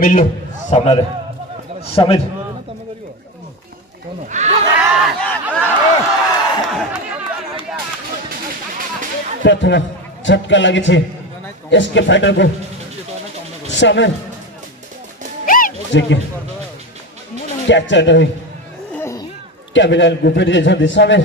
मिल्लू सामने समित प्रथम झटका लगी एसके फाइटर को समय कैचर रही कैपिटल गुपेट समय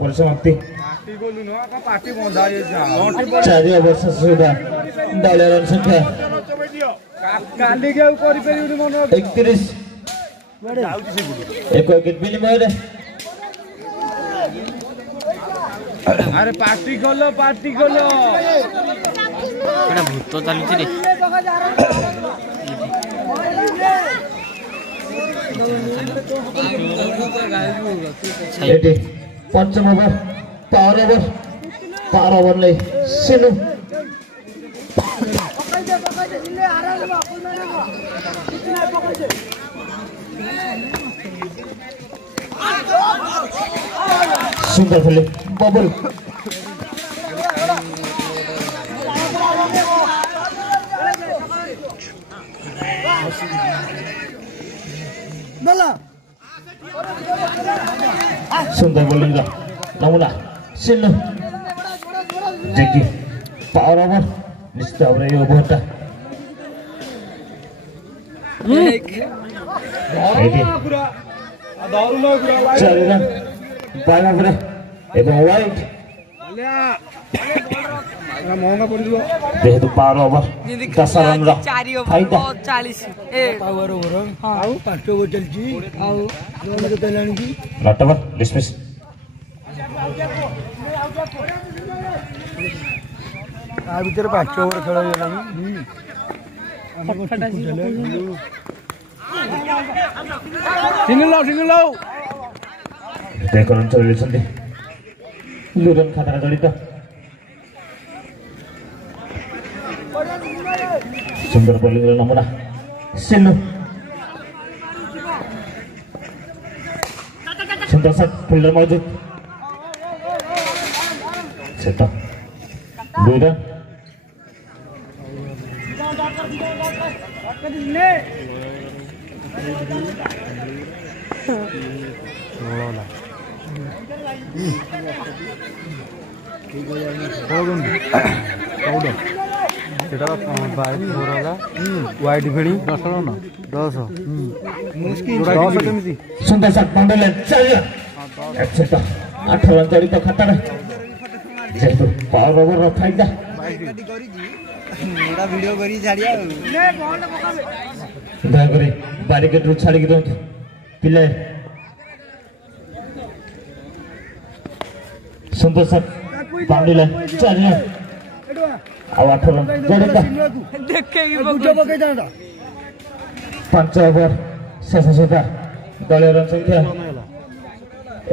परिसमाप्ति 4 वर्ष सुधा दल रन संख्या 31 एक विकेट विनिमय अरे पार्टी खोलो भूत चलती पंचम ओवर पावर ओवर नहीं सिनु सुंदर खेले बबल सुंदर बोलिंग नमूना सिनु जेकी पावर ओवर निश्चित भाव में ओभरटा जेहेतु पावर ओवर 10 रन फायदा 40 पावर ओवर आउ 5 ओवर चलची आउ नॉट ओवर डिसमिस आ भीतर 5 ओवर खेल सिंगल लो देखरन चले छथि लुरन खाता जड़ित सुंदर बोलिंग नमूना सिल्लू सुंदर सा फील्डर मौजूद सेट 2 रन वाइट फिड़ी 10 रन 10 सुंदर सा बाउंड्री चाहिए 8 रन जड़ित खाता जेहेतु पावर ओवर फायदा वीडियो करी छाड़िया दयाकोरी बारिकेड रु छाड़ी दिखाँ पिले सुंदर सा बाउंड्री लाइन चाहिए 8 रन जड़ित 5 ओवर शेष सुधा दल रन संख्या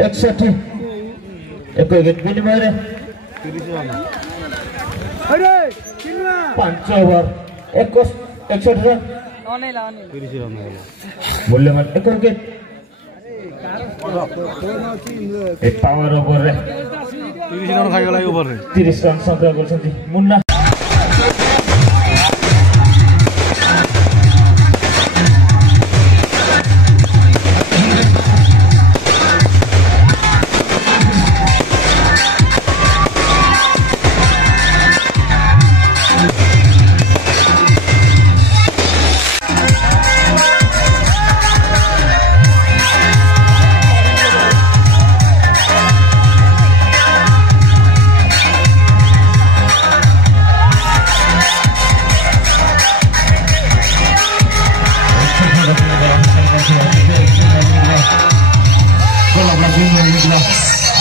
61 एक विकेट विनिमय 5 ओवर 61 रन मूल्यवान 1 विकेट पावर ओवर 30 रन खाइगला ओवर रे 30 रन संग्रह करछन्ती मुन्ना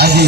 Aji